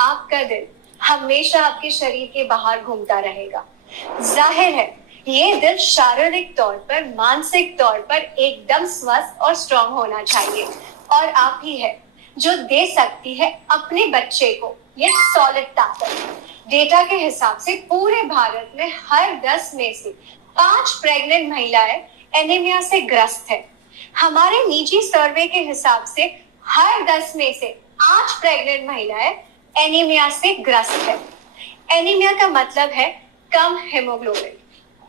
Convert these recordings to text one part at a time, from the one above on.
आपका दिल हमेशा आपके शरीर के बाहर घूमता रहेगा। जाहिर है ये दिल शारीरिक तौर पर, मानसिक तौर पर एकदम स्वस्थ और स्ट्रांग होना चाहिए, और आप ही है जो दे सकती है अपने बच्चे को ये सॉलिड ताकत। डेटा के हिसाब से पूरे भारत में हर 10 में से 5 प्रेग्नेंट महिलाएं एनीमिया से ग्रस्त है। हमारे निजी सर्वे के हिसाब से हर 10 में से 8 प्रेग्नेंट महिलाएं एनीमिया से ग्रस्त है। एनीमिया का मतलब है कम हेमोग्लोबिन।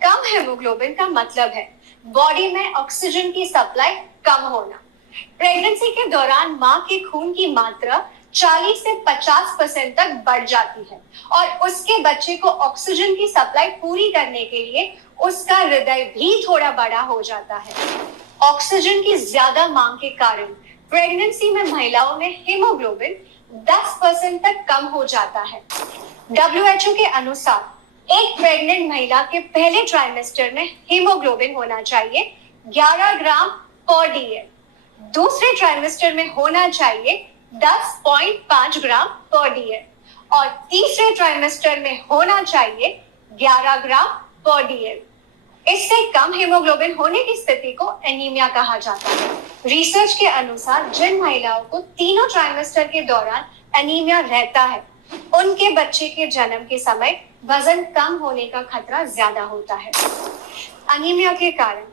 कम हेमोग्लोबिन का मतलब है बॉडी में ऑक्सीजन की सप्लाई कम होना। प्रेगनेंसी के दौरान मां के खून की मात्रा 40 से 50% तक बढ़ जाती है, और उसके बच्चे को ऑक्सीजन की सप्लाई पूरी करने के लिए उसका हृदय भी थोड़ा बड़ा हो जाता है। ऑक्सीजन की ज्यादा मांग के कारण प्रेगनेंसी में महिलाओं में हीमोग्लोबिन 10% तक कम हो जाता है। WHO के अनुसार एक प्रेग्नेंट महिला के पहले ट्राइमेस्टर में हीमोग्लोबिन होना चाहिए 11 ग्राम पर डीएल, दूसरे ट्राइमेस्टर में होना चाहिए 10.5 ग्राम पर डीएल, और तीसरे ट्राइमेस्टर में होना चाहिए 11 ग्राम पर डीएल। इससे कम हीमोग्लोबिन होने की स्थिति को एनीमिया कहा जाता है। रिसर्च के अनुसार जिन महिलाओं को तीनों ट्राइमेस्टर के दौरान एनीमिया रहता है, उनके बच्चे के जन्म के समय वजन कम होने का खतरा ज्यादा होता है। एनीमिया के कारण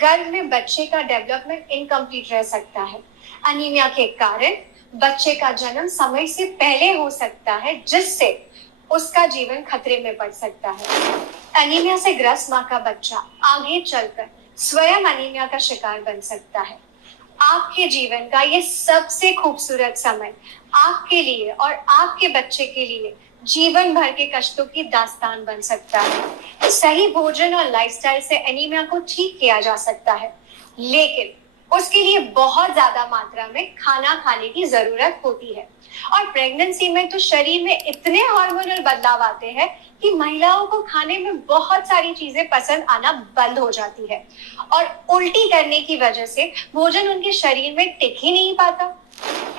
गर्भ में बच्चे का डेवलपमेंट इनकम्प्लीट रह सकता है। एनीमिया के कारण बच्चे का जन्म समय से पहले हो सकता है, जिससे उसका जीवन खतरे में पड़ सकता है। एनीमिया से ग्रस्त मां का बच्चा आगे चलकर स्वयं एनीमिया का शिकार बन सकता है। आपके जीवन का ये सबसे खूबसूरत समय आपके लिए और आपके बच्चे के लिए जीवन भर के कष्टों की दास्तान बन सकता है। सही भोजन और लाइफस्टाइल से एनीमिया को ठीक किया जा सकता है, लेकिन उसके लिए बहुत ज्यादा मात्रा में खाना खाने की जरूरत होती है। और प्रेगनेंसी में तो शरीर में इतने हार्मोनल बदलाव आते हैं कि महिलाओं को खाने में बहुत सारी चीजें पसंद आना बंद हो जाती है, और उल्टी करने की वजह से भोजन उनके शरीर में टिक ही नहीं पाता।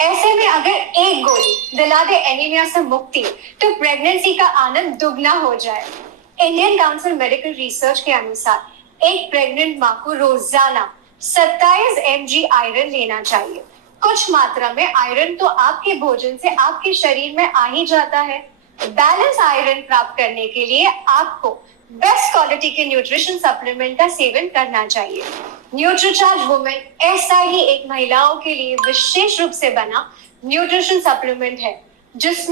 ऐसे में अगर एक गोली दिला दे एनीमिया से मुक्ति, तो प्रेगनेंसी का आनंद दुगना हो जाए। इंडियन काउंसिल मेडिकल रिसर्च के अनुसार एक प्रेग्नेंट मां को रोजाना 27 mg आयरन लेना चाहिए। कुछ मात्रा में आयरन तो आपके भोजन से आपके शरीर में आ ही जाता है। बैलेंस आयरन प्राप्त करने के लिए आपको बेस्ट क्वालिटी के न्यूट्रिशन सप्लीमेंट का सेवन करना चाहिए। न्यूट्रीचार्ज वुमेन ऐसा ही एक महिलाओं के लिए विशेष रूप से बना न्यूट्रिशन सप्लीमेंट है, जिसमें